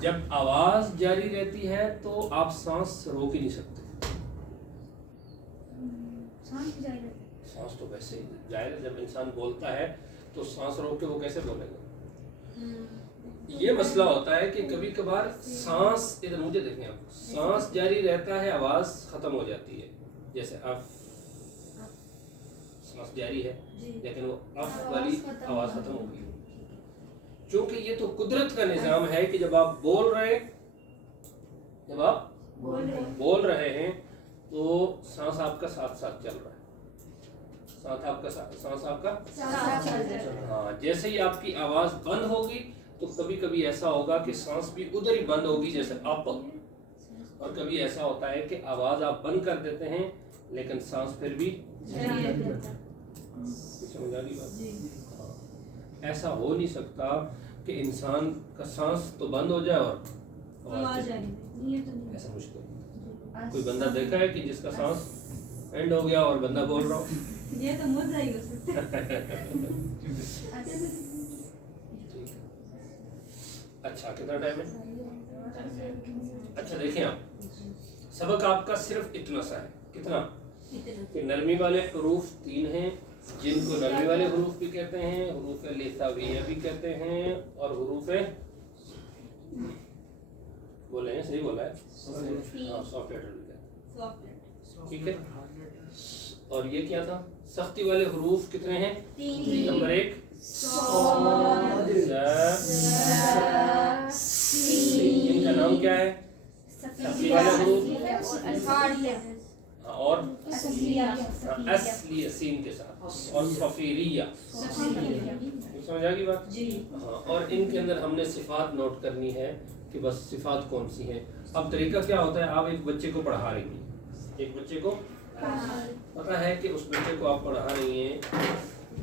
جب آواز جاری رہتی ہے تو آپ سانس روک ہی نہیں سکتے. سانس جاری رہتی ہے, سانس تو ویسے ہی جائے, جب انسان بولتا ہے تو سانس روک کے وہ کیسے بولے گا؟ یہ مسئلہ ہوتا ہے کہ کبھی کبھار سانس, ادھر مجھے دیکھیں آپ, سانس جاری رہتا ہے آواز ختم ہو جاتی ہے, جیسے اف سانس جاری ہے لیکن وہ اف والی آواز ختم ہو گئی. چونکہ یہ تو قدرت کا نظام ہے کہ جب آپ بول رہے ہیں تو سانس آپ کا ساتھ ساتھ چل رہا ہے, سانس آپ کا ہاں. جیسے ہی آپ کی آواز بند ہوگی تو کبھی کبھی ایسا ہوگا کہ سانس بھی ادھر ہی بند ہوگی جیسے اپ, اور کبھی ایسا ہوتا ہے کہ آواز آپ بند کر دیتے ہیں لیکن سانس پھر بھی سمجھ آ گئی بات؟ ایسا ہو نہیں سکتا کہ انسان کا سانس تو بند ہو جائے اور آواز ایسا مشکل. کوئی بندہ دیکھا ہے کہ جس کا سانس اینڈ ہو گیا اور بندہ بول رہا ہو؟ یہ تو مزہ ہی ہو سکتا ہے. اچھا کتنا ٹائم ہے؟ اچھا دیکھیں آپ, سبق آپ کا صرف اتنا سا ہے. کتنا؟ کہ نرمی والے حروف 3 ہیں جن کو نرمی والے حروف بھی کہتے ہیں, حروف لثویہ بھی کہتے ہیں, اور حروف بولے ہیں صحیح بولا ہے, سافٹ لیٹر بھی کہتے ہیں. ٹھیک ہے, اور یہ کیا تھا؟ سختی والے حروف کتنے ہیں؟ 3. نمبر 1 ان کا نام کیا ہے؟ سختی والے حروف اور اصلیہ سین کے ساتھ, اور صفیریہ. سمجھ آ گئی بات؟ ہاں. اور ان کے اندر ہم نے صفات نوٹ کرنی ہے کہ بس صفات کون سی ہیں. اب طریقہ کیا ہوتا ہے, آپ ایک بچے کو پڑھا رہی ہیں, ایک بچے کو پتا ہے کہ اس بچے کو آپ پڑھا رہی ہیں,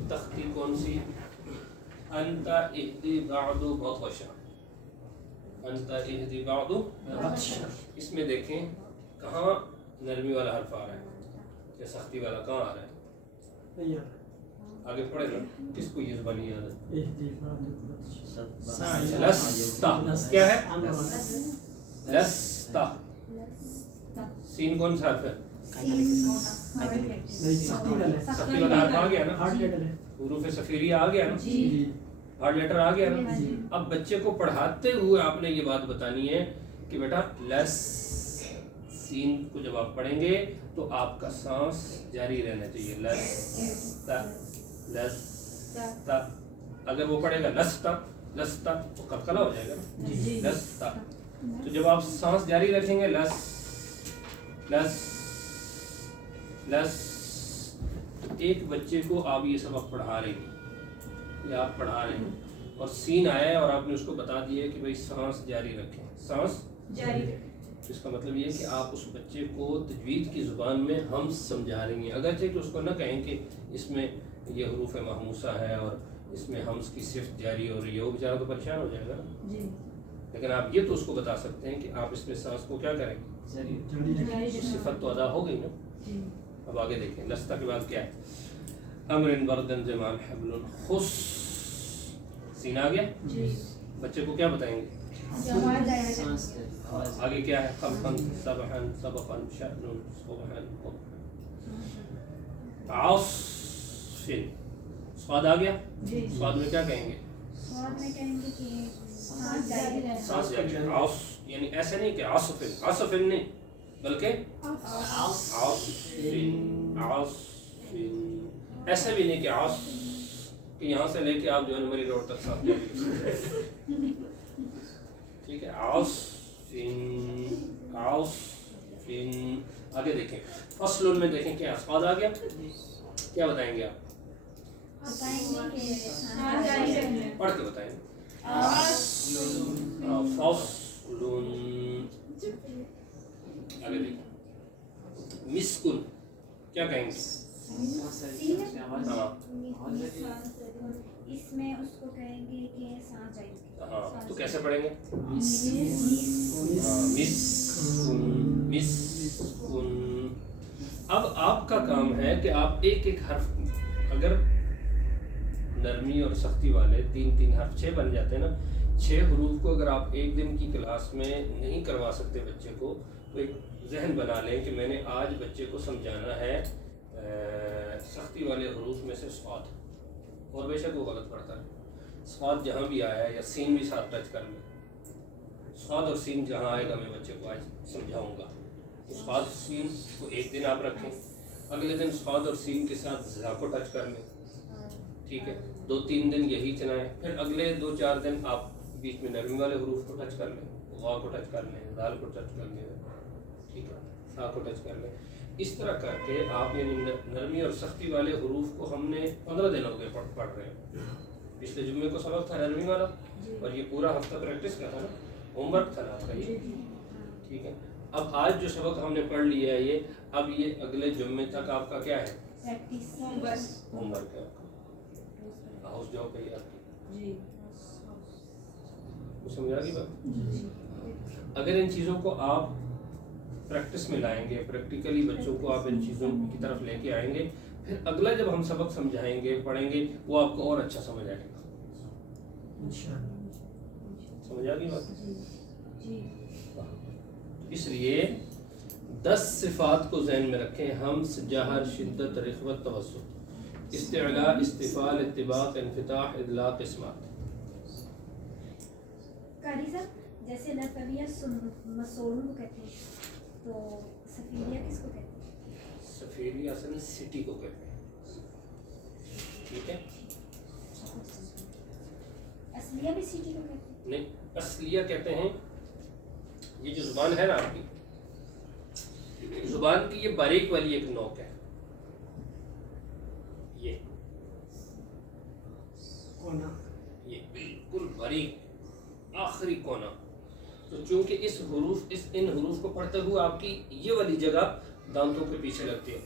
تختی کون سی؟ انت اہدی بعد بطشا, انت اہدی بعد بطشا. اس میں دیکھیں کہاں نرمی والا حرف آ رہا ہے یا سختی والا کہاں آ رہا ہے؟ آگے پڑھے نا, کس کو یہ زبانی یاد ہے؟ لستا. کیا ہے؟ لستا. سین کون سا حرف ہے؟ سختی والا حرف آ گیا نا, حروف صفیریہ آ گیا نا, ہارڈ لیٹر آ گیا نا. اب بچے کو پڑھاتے ہوئے آپ نے یہ بات بتانی ہے کہ بیٹا لس سین کو جب آپ پڑھیں گے تو آپ کا سانس جاری رہنا چاہیے. لستا لستا. اگر وہ پڑھے گا لستا لستا تو قلقلہ ہو جائے گا نا, لستا. تو جب آپ سانس جاری رکھیں گے لس لس لس, تو ایک بچے کو آپ یہ سبق پڑھا رہے ہیں یا آپ پڑھا رہے ہیں اور سین آیا ہے اور آپ نے اس کو بتا دیا کہ بھائی سانس جاری رکھیں, سانس جاری رکھیں. اس کا مطلب یہ ہے کہ آپ اس بچے کو تجوید کی زبان میں ہم سمجھا رہی ہیں, اگرچہ کہ اس کو نہ کہیں کہ اس میں یہ حروف محموسہ ہے اور اس میں حمز کی صفت جاری ہو رہی ہے، وہ بیچارہ تو پریشان ہو جائے گا نا. جی لیکن آپ یہ تو اس کو بتا سکتے ہیں کہ آپ اس میں سانس کو کیا کریں گے، صفت تو ادا ہو گئی نا. جی اب آگے دیکھیں لستا کے بعد کیا ہے، امر بردن زمان حبل خص، سین آ گیا. جی بچے کو کیا بتائیں گے، جماعت دائرہ آگے کیا ہے، خلقن سبحن سبقن شأن صبحن عاصفن، صاد آ گیا. جی صاد میں کیا کہیں گے، سواد میں کہیں گے کہ سانس جاری رہے. سانس جاری ہے. عاص یعنی ایسے نہیں کہ عاصفن، عاصفن نہیں بلکہ عاصفن، عاصفن ایسا بھی نہیں کہ عاص کہ یہاں سے لے کے آپ جو ہے نمری روڈ تک ساتھ جاری رکھ سکتے ہیں. ٹھیک ہے، عاصفن عاصفن. آگے دیکھیں فصل میں دیکھیں کیا اسقاط آ گیا، کیا بتائیں گے آپ، بتائیں گے کہ سانس جاری رہے. پڑھ کے بتائیں گے. فصل. آگے دیکھیں مسکن، کیا کہیں گے، ہاں اس میں اس کو کہیں گے کہ سانس جاری رہے. ہاں تو کیسے پڑھیں گے، مسکن مسکن. اب آپ کا کام ہے کہ آپ ایک ایک حرف، اگر نرمی اور سختی والے 3 حرف 6 بن جاتے ہیں نا، 6 حروف کو اگر آپ ایک دن کی کلاس میں نہیں کروا سکتے بچے کو، تو ایک ذہن بنا لیں کہ میں نے آج بچے کو سمجھانا ہے سختی والے حروف میں سے صاد، اور بے شک وہ غلط پڑھتا ہے. صاد جہاں بھی آیا ہے یا سین بھی ساتھ ٹچ کر لیں، صاد اور سین جہاں آئے گا میں بچے کو آج سمجھاؤں گا. صاد سین کو ایک دن آپ رکھیں، اگلے دن صاد اور سین کے ساتھ زا کو ٹچ کر لیں. ٹھیک ہے، 2-3 دن یہی چلائیں، پھر اگلے 2-4 دن آپ بیچ میں نرمی والے حروف کو ٹچ کر لیں، غا کو ٹچ کر لیں، دال کو ٹچ کر لیں، ٹھیک ہے، سا کو ٹچ کر لیں. اس طرح کر کے آپ یعنی نرمی اور سختی والے حروف کو ہم نے 15 دن ہو گئے پڑھ رہے ہیں. پچھلے جمعے کو سبق تھا نرمی والا، اور یہ پورا ہفتہ پریکٹس کا تھا نا، ہوم ورک تھا نا آپ کا یہ. ٹھیک ہے، اب آج جو سبق ہم نے پڑھ لیا ہے یہ، اب یہ اگلے جمعے تک آپ کا کیا ہے، پریکٹس ہوم ورک ہے آپ کا، ہاؤس جاب ہے یہ آپ کی. جی سمجھا گی بات. اگر ان چیزوں کو آپ پریکٹس میں لائیں گے، پریکٹیکلی بچوں کو آپ ان چیزوں کی طرف لے کے آئیں گے، پھر اگلا جب ہم سبق سمجھائیں گے پڑھیں گے وہ آپ کو اور اچھا سمجھ آئے گا. سمجھا گی بات. اس لیے 10 صفات کو ذہن میں رکھیں، حمز، جہر، شدت، رخوت، توسط، استعلاء، استفال، اتباق، انفتاح، ادلاق، اسمات. قاری صاحب جیسے لطویہ مسوروں کو کہتے ہیں، تو سفیریہ کس کو کہتے ہیں؟ سفیری اصل میں سٹی کو کہتے ہیں. ٹھیک ہے، اصلیہ بھی سٹی کو کہتے ہیں. نہیں، اصلیہ کہتے ہیں یہ جو زبان ہے نا آپ کی، زبان کی یہ باریک والی ایک نوک ہے، یہ بالکل باریک آخری کونا. تو چونکہ ان حروف کو پڑھتے ہوئے آپ کی یہ والی جگہ دانتوں کے پیچھے لگتی ہے،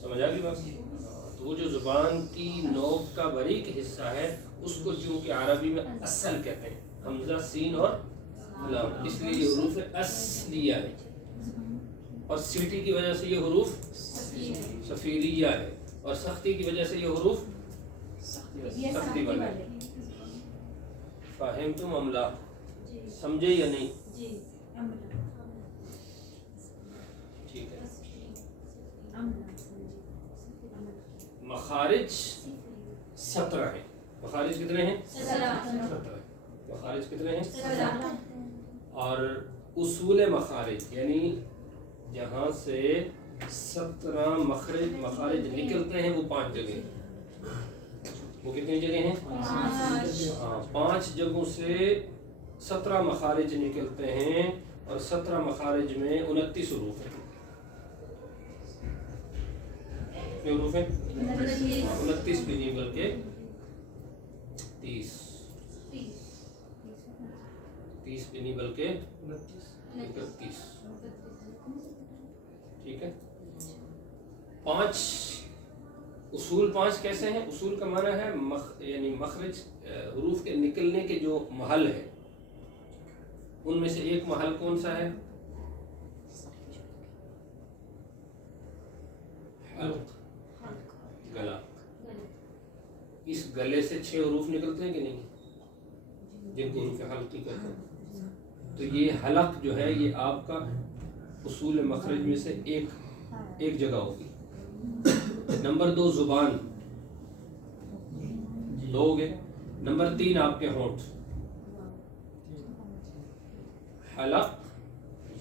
سمجھ آ گئی بات. تو وہ جو زبان کی نوک کا باریک حصہ ہے اس کو چونکہ عربی میں اصل کہتے ہیں، حمزہ، سین اور لام، اس لیے یہ حروف اصلیہ ہے. اور سیٹی کی وجہ سے یہ حروف سفیریہ ہے، اور سختی کی وجہ سے یہ حروف سختی والے. فاہم تم عملہ، سمجھے یا نہیں؟ ٹھیک ہے. مخارج 17 ہیں. مخارج کتنے ہیں؟ 17. مخارج کتنے ہیں؟ اور اصول مخارج یعنی جہاں سے 17 مخارج نکلتے ہیں وہ 5 جگہیں. وہ کتنی جگہیں ہیں؟ 5 جگہوں سے 17 مخارج نکلتے ہیں، اور 17 مخارج میں 29 حروف ہیں. کتنے حروف ہیں؟ 29 بھی نہیں بلکہ 30 بھی نہیں بلکہ 31. ٹھیک ہے. 5 اصول 5 کیسے ہیں؟ اصول کا معنی ہے یعنی مخرج حروف کے نکلنے کے جو محل ہے، ان میں سے ایک محل کون سا ہے؟ حلق، گلا. اس گلے سے 6 حروف نکلتے ہیں کہ نہیں، جن کو حروف حلقی کہتے ہیں. تو یہ حلق جو ہے یہ آپ کا اصول مخرج میں سے ایک جگہ ہوگی. نمبر 2 زبان، 2 ہو گئے. نمبر 3 آپ کے ہونٹ. حلق،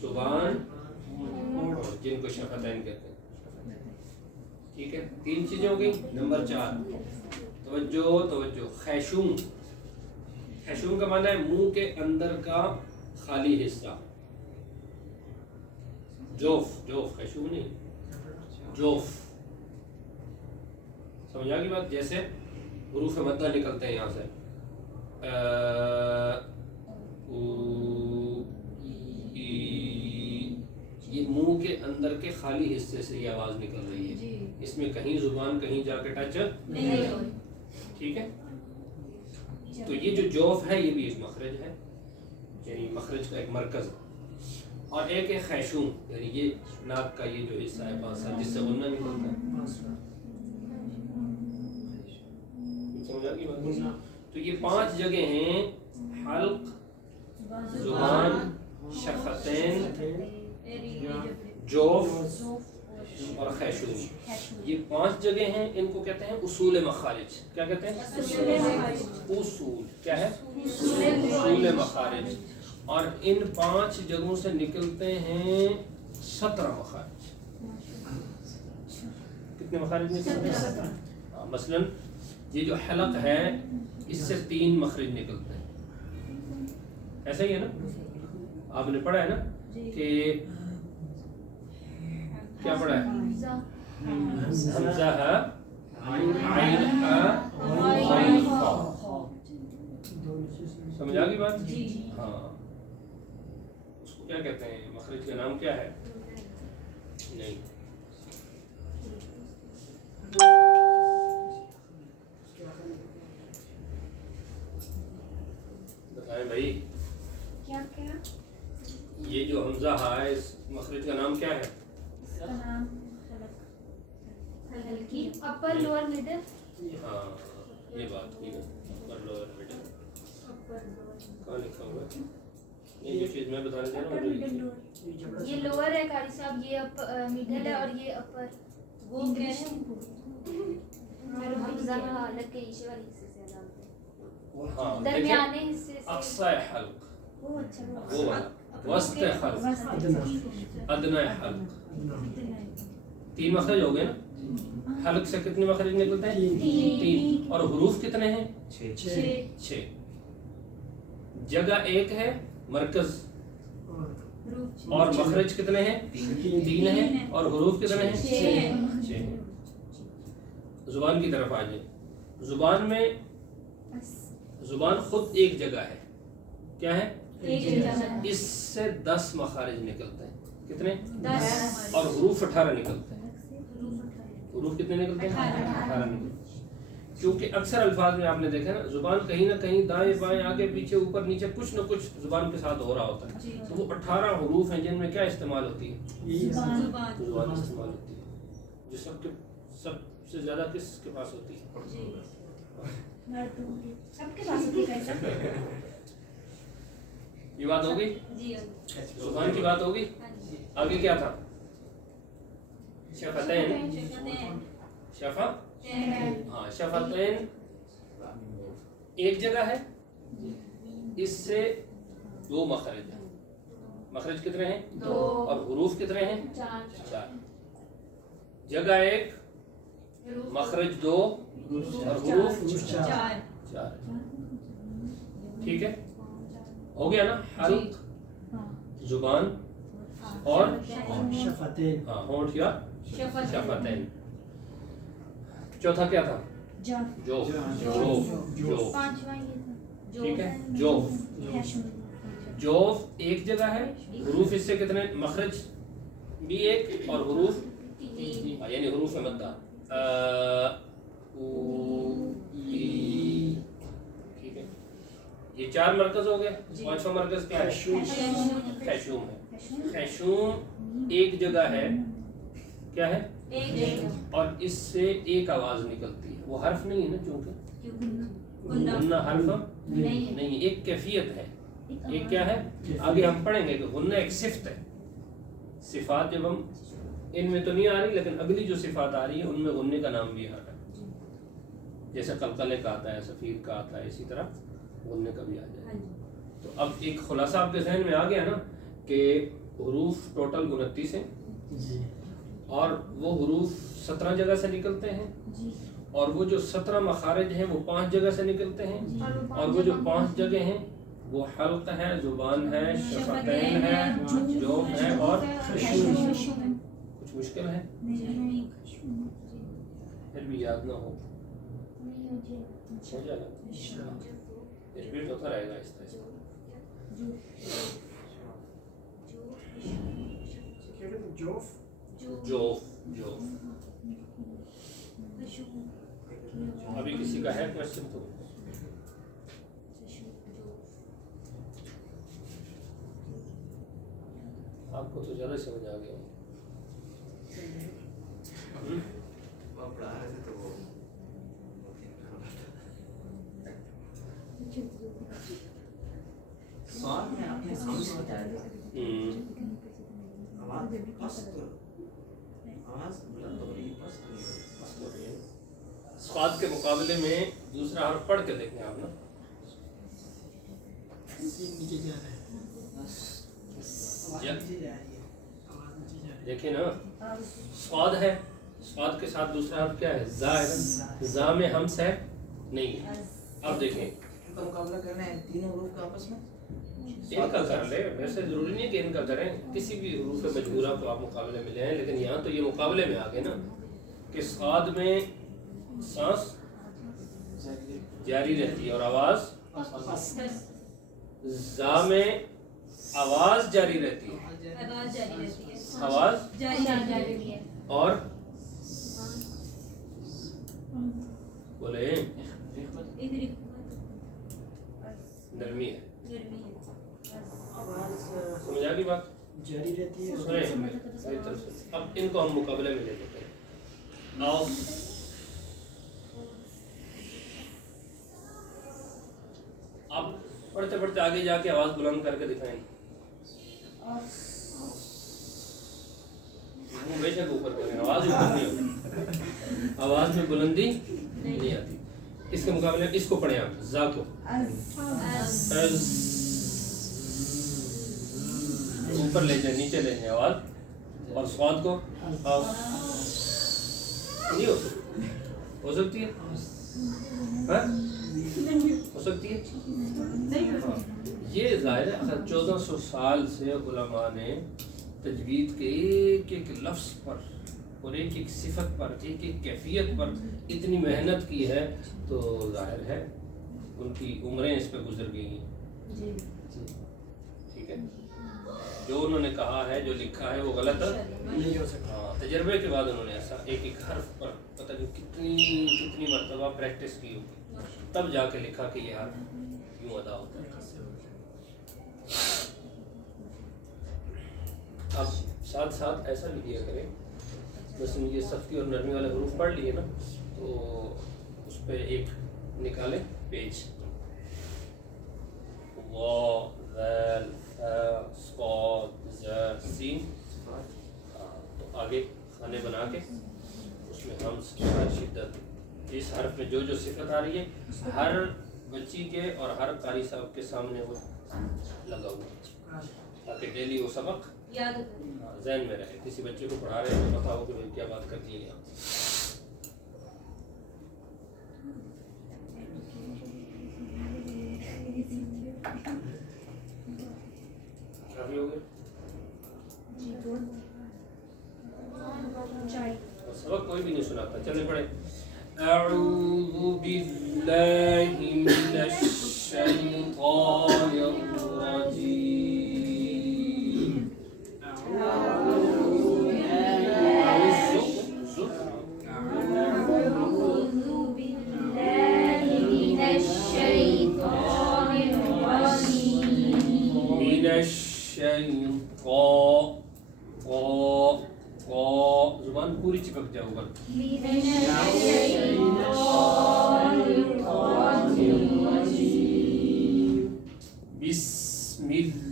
زبان، جن کو شفتین کہتے ہیں. ٹھیک ہے، 3 چیزیں ہو گئی. نمبر 4 توجہ، خیشوم. خیشوم کا معنی ہے منہ کے اندر کا خالی حصہ. جوف، خیشوم نہیں، جوف. سمجھ آ گئی بات؟ جیسے حروف مدہ نکلتے ہیں یہاں سے، یہ منہ کے اندر کے خالی حصے سے یہ آواز نکل رہی ہے. اس میں کہیں زبان کہیں جا کے ٹچ نہیں. ٹھیک ہے، تو یہ جو جوف ہے یہ بھی ایک مخرج ہے، یعنی مخرج کا ایک مرکز. اور ایک ہے خیشوم، یعنی یہ ناک کا یہ جو حصہ ہے پانسا جس سے غنہ نکلتا ہے. سمجھ آ گئی بات؟ تو یہ 5 جگہ ہیں: حلق، زبان، شفتین، جوف اور خیشوم. یہ 5 جگہ ہیں، ان کو کہتے ہیں اصول مخارج. کیا کہتے ہیں؟ اصول. کیا ہے؟ اصول مخارج. اور ان 5 جگہوں سے نکلتے ہیں 17 مخارج. کتنے مخارج نکلتے ہیں؟ 17. مثلا یہ جو حلق ہے اس سے 3 مخرج نکلتے ہیں. ایسا ہی ہے نا؟ آپ نے پڑھا ہے نا کہ کیا پڑھا ہے؟ حمزہ ہے، عین ہے، عین خا. سمجھ آ گئی بات؟ ہاں. اس کو کیا کہتے ہیں؟ مخرج کا نام کیا ہے؟ نہیں بتائیں بھائی. کیا یہ جو حمزہ ہے اس مخرج کا نام کیا ہے؟ اس کا نام ہلکی. Upper lower middle. ہاں یہ بات ٹھیک ہے. اپر لوور مڈل کہاں لکھا ہوا ہے؟ یہ جو چیز میں بتانے دے رہا ہوں یہ لوور ہے قاری صاحب، یہ مڈل ہے اور یہ اپر. وہ حمزہ حلق کے نیچے والے حصے سے ڈالتے ہیں، ہاں درمیانے حصے سے. اقصی حلق، وہ اچھا وہ والا. وسط حلق، ادنی حلق. 3 مخرج ہو گئے نا. حلق سے کتنے مخرج نکلتے ہیں؟ 3. اور حروف کتنے ہیں؟ 6. جگہ 1 ہے مرکز، اور مخرج کتنے ہیں؟ 3 ہیں. اور حروف کتنے ہیں؟ 6. زبان کی طرف آ جائیں. زبان میں زبان خود ایک جگہ ہے. کیا ہے؟ اس سے 10 مخارج نکلتے ہیں. کتنے؟ 10. اور حروف 18 نکلتے ہیں. حروف کتنے نکلتے ہیں؟ 18 نکلتے ہیں. کیونکہ اکثر الفاظ میں آپ نے دیکھا نا زبان کہیں نہ کہیں دائیں بائیں آگے پیچھے اوپر نیچے کچھ نہ کچھ زبان کے ساتھ ہو رہا ہوتا ہے. تو وہ 18 حروف ہیں جن میں کیا استعمال ہوتی ہے؟ زبان استعمال ہوتی ہے. جو سب سے زیادہ کس کے پاس ہوتی ہے؟ سب کے پاس ہوتی ہے. یہ بات ہو گئی، زبان کی بات ہو گئی. آگے کیا تھا؟ شفتین. ہاں شفتین ایک جگہ ہے، اس سے 2 مخرج ہیں. مخرج کتنے ہیں؟ 2. اور حروف کتنے ہیں؟ 4. جگہ 1، مخرج 2 اور حروف 4. ٹھیک ہے، ہو گیا نا. حلق، زبان اور شفتین. ہاں ہونٹ یا شفتین. چوتھا کیا تھا؟ جوف. ٹھیک ہے، جوف. جوف ایک جگہ ہے، حروف اس سے کتنے؟ مخرج بھی ایک اور حروف یعنی حروف مدہ ٹھیک ہے. یہ 4 مرکز ہو گئے. 5واں مرکز کیا ہے؟ خیشوم ہے. خیشوم ایک جگہ ہے. کیا ہے؟ اور اس سے ایک آواز نکلتی ہے. وہ حرف نہیں ہے نا چونکہ غنہ حرف نہیں، ایک کیفیت ہے. ایک کیا ہے؟ آگے ہم پڑھیں گے کہ غنہ ایک صفت ہے. صفات جب ہم ان میں تو نہیں آ رہی، لیکن اگلی جو صفات آ رہی ہے ان میں غنہ کا نام بھی آ رہا ہے. جیسے قلقلے کا آتا ہے، صفیر کا آتا ہے، اسی طرح غنہ کا بھی آ جائے. تو اب ایک خلاصہ آپ کے ذہن میں آ گیا نا کہ حروف ٹوٹل 29 ہیں اور وہ حروف 17 جگہ سے نکلتے ہیں اور وہ جو 17 مخارج ہیں وہ 5 جگہ سے نکلتے ہیں اور وہ جو 5 جگہ ہیں وہ حلق ہے، زبان ہے، شفتین ہے، جوف ہے اور خشوم. کچھ مشکل ہے؟ پھر بھی یاد نہ ہو جائے گا. ریپیٹ ہوتا رہے گا اس طرح. جوف جوف. ابھی کسی کا ہے کوشچن تو آپ کو تو زیادہ سمجھ آ گیا. وہ پڑھا رہے تھے تو وہ سوال میں آپ نے سمجھ بتایا تھا آواز بلند ہو رہی ہے. صاد کے مقابلے میں دوسرا حرف پڑھ کے دیکھیں آپ نا. نیچے جا رہا ہے. دیکھیں نا صاد ہے، صاد کے ساتھ دوسرا حرف کیا ہے؟ زا ہے نا. زا میں ہمس ہے نہیں ہے. اب دیکھیں ان کا مقابلہ کرنا ہے تینوں حروف کا آپس میں. ان کا کر لیں، ویسے ضروری نہیں کہ ان کا کریں، کسی بھی حروف مجبورہ کو آپ مقابلے میں لے آئیں. لیکن یہاں تو یہ مقابلے میں آ گئے نا کہ صاد میں سانس جاری رہتی ہے اور آواز. زا میں آواز جاری رہتی ہے، آواز اور بولے نرمی ہے. سمجھ آ گئی بات؟ جاری رہتی ہے. سنیں میری طرف سے. اب ان کو ہم مقابلے میں لے لیتے ہیں. آؤ اب پڑھتے پڑھتے آگے جا کے آواز بلند کر کے دکھائیں. وہ بے شک اوپر کریں، آواز اوپر نہیں ہوتی، آواز میں بلندی نہیں آتی. اس کے مقابلے میں اس کو پڑھیں آپ. زا کو اوپر لے جائیں، نیچے لے جائیں آواز. اور صاد کو نہیں ہو سکتی. ہو سکتی ہے؟ ہو سکتی ہے. یہ ظاہر ہے اگر 1400 سال سے علماء نے تجوید کے ایک ایک لفظ پر اور ایک ایک صفت پر، ایک ایک کیفیت پر اتنی محنت کی ہے تو ظاہر ہے ان کی عمریں اس پہ گزر گئی ہیں. ٹھیک ہے، جو انہوں نے کہا ہے، جو لکھا ہے وہ غلط نہیں ہو سکتا. ہاں، تجربے کے بعد انہوں نے ایسا ایک ایک حرف پر پتہ نہیں کتنی مرتبہ پریکٹس کی ہوگی، تب جا کے لکھا کہ یہ حرف یوں ادا ہوتا ہے. اب ساتھ ساتھ ایسا بھی کیا کریں، بس یہ سختی اور نرمی والے حروف پڑھ لیے نا تو اس پہ ایک نکالیں پیج. وا ذال فا صاد ذا سین. تو آگے خانے بنا کے اس میں ہمس شدت، اس حرف میں جو جو صفت آ رہی ہے ہر بچی کے اور ہر قاری صاحب کے سامنے وہ لگا ہوا تاکہ ڈیلی وہ سبق ذہن میں رہے. کسی بچے کو پڑھا رہے ہیں تو پتا ہو کہ کیا بات کرنی ہے. یہاں کافی ہو گئے. سبق کوئی بھی نہیں سناتا. چلے پڑھے. اعوذ باللہ من الشیطان الرجیم. जुबान पूरी चिपक जाओ ऊपर बिस्मिल्लाहिर्रहमानिर्रहीम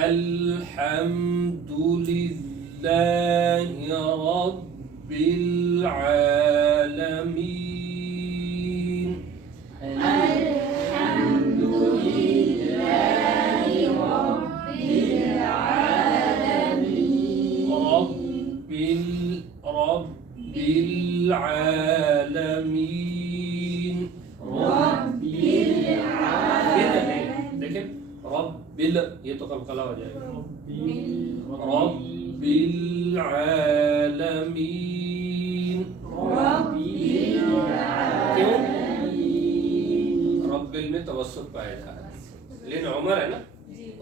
अल्हम्दुलिल्लाहि रब्बिल आलमीन रब्बिल आलमीन देखिए रब्बिल ये तो कलकला हो जाएगा रब्बिल आलमीन क्यों रब्बिल में तवस्सुत पाया जा रहा है लेकिन उमर है ना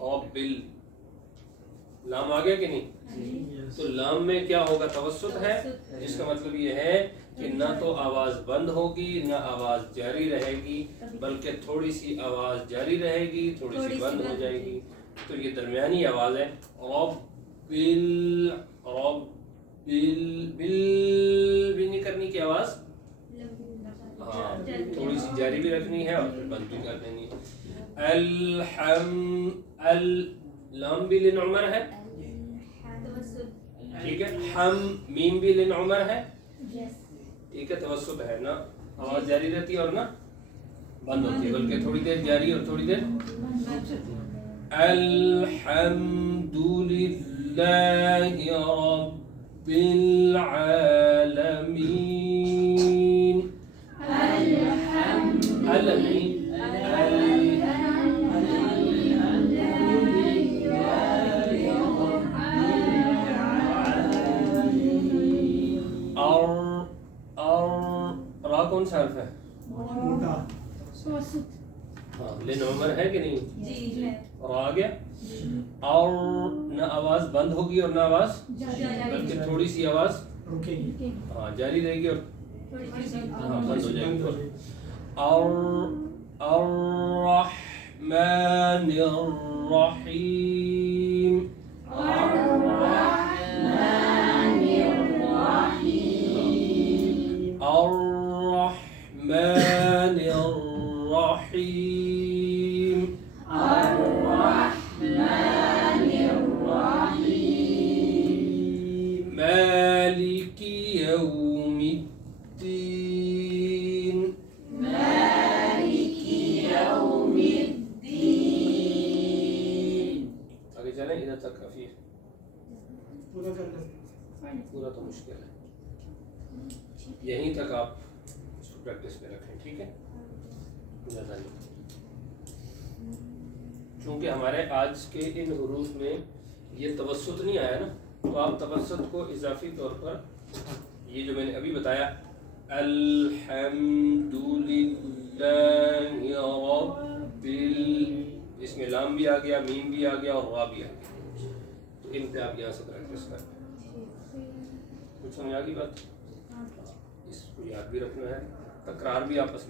रब्बिल लाम आ गया कि नहीं तो लाम में क्या होगा तवस्सुत है जिसका मतलब ये है कि ना तो आवाज बंद होगी ना आवाज जारी रहेगी बल्कि थोड़ी सी आवाज जारी रहेगी थोड़ी सी बंद हो जाएगी तो ये दरमियानी आवाज है रब्बिल रब्बिल बिल भी नहीं करनी की आवाज हाँ थोड़ी सी जारी भी रखनी है और फिर बंद भी कर देनी है अल लाम भी लिन उमर है ठीक है हम मीम भी लिन उमर है ठीक है तवस्सुत है ना आवाज जारी रहती है और ना बंद होती है बल्कि थोड़ी देर जारी और थोड़ी देर अल्हम्दुलिल्लाहि रब्बिल आलमीन रा कौन सा हर्फ है हाँ लेन उमर है कि नहीं और आ गया और ना आवाज बंद होगी और ना आवाज बल्कि थोड़ी सी आवाज रुकेगी हाँ जारी रहेगी और हाँ बंद हो जाएगी और अर्रहमानिर्रहीम अर्रहमानिर्रहीम मालिकी यौमिद्दीन आगे चलें इधर तक काफी है पूरा कर लो पूरा तो मुश्किल है यहीं तक आप इसको प्रैक्टिस में रखें ठीक है ज़्यादा नहीं चूँकि हमारे आज के इन हुरूफ में ये तवस्सुत नहीं आया ना तो आप तवस्सुत को इजाफी तौर पर ये जो मैंने अभी बताया अल्हम्दुलिल्लाहि रब्बिल इसमें लाम भी आ गया मीम भी आ गया और रा भी आ गया तो इन पे आप यहाँ से प्रैक्टिस करें कुछ समझ आ गई बात इसको याद भी रखना है तकरार भी आपस में